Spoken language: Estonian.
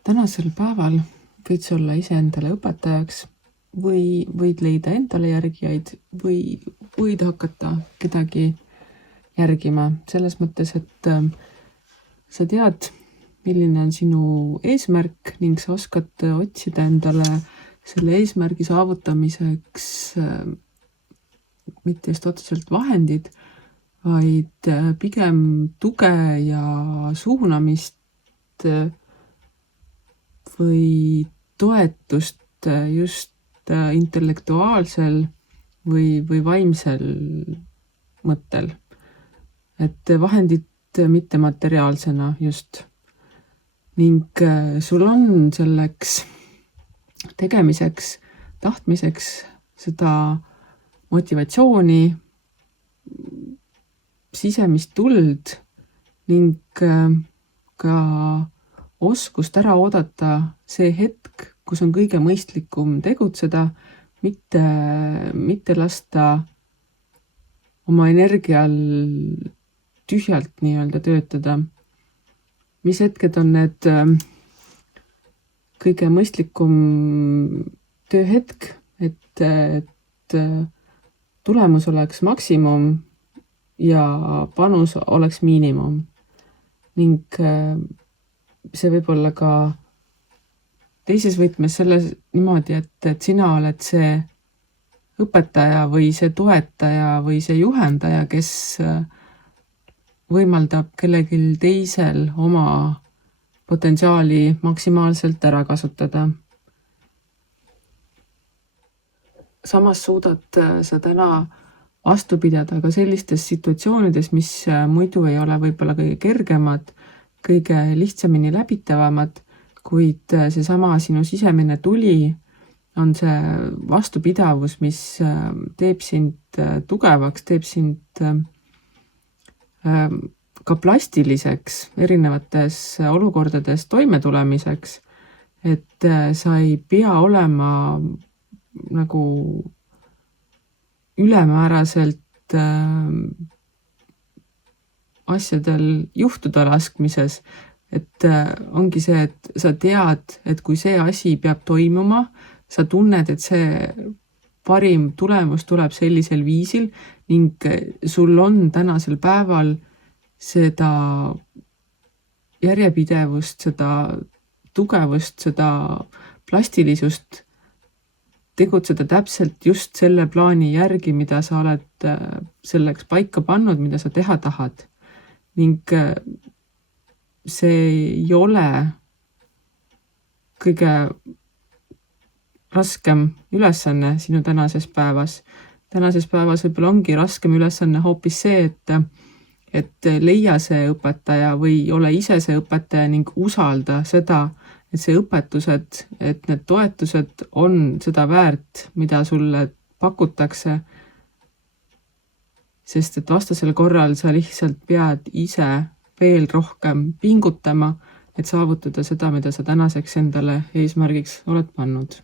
Tänasel päeval võid sa olla iseendale õpetajaks või võid leida endale järgijaid või võid hakata kedagi järgima. Selles mõttes, et sa tead, milline on sinu eesmärk ning sa oskad otsida endale selle eesmärgi saavutamiseks mitte just otseselt vahendid, vaid pigem tuge ja suunamist või toetust just intellektuaalsel või vaimsel mõttel. Et vahendid mitte materiaalsena just. Ning sul on selleks tegemiseks, tahtmiseks seda motivatsiooni, sisemist tuld ning ka oskust ära oodata see hetk, kus on kõige mõistlikum tegutseda, mitte lasta oma energial tühjalt nii-öelda töötada. Mis hetked on need kõige mõistlikum tööhetk, et tulemus oleks maksimum ja panus oleks miinimum. Ning see võib olla ka teises võtmes selles niimoodi, et sina oled see õpetaja või see toetaja või see juhendaja, kes võimaldab kellelgi teisel oma potentsiaali maksimaalselt ära kasutada. Samas suudad sa täna vastu pidada ka sellistes situatsioonides, mis muidu ei ole võib-olla kõige kergemad, kõige lihtsamini läbitavamad, kuid seesama sinu sisemine tuli on see vastupidavus, mis teeb sind tugevaks, teeb sind ka plastiliseks erinevates olukordades toimetulemiseks, et sa ei pea olema nagu ülemääraselt asjadel juhtuda laskmises, et ongi see, et sa tead, et kui see asi peab toimuma, sa tunned, et see parim tulemus tuleb sellisel viisil ning sul on tänasel päeval seda järjepidevust, seda tugevust, seda plastilisust tegutseda täpselt just selle plaani järgi, mida sa oled selleks paika pannud, mida sa teha tahad. Ning see ei ole kõige raskem ülesanne sinu tänases päevas. Tänases päevas võib-olla ongi raskem ülesanne hoopis see, et leia see õpetaja või ole ise see õpetaja ning usalda seda, et see õpetused, et need toetused on seda väärt, mida sulle pakutakse, sest et vastasel korral sa lihtsalt pead ise veel rohkem pingutama, et saavutada seda, mida sa tänaseks endale eesmärgiks oled pannud.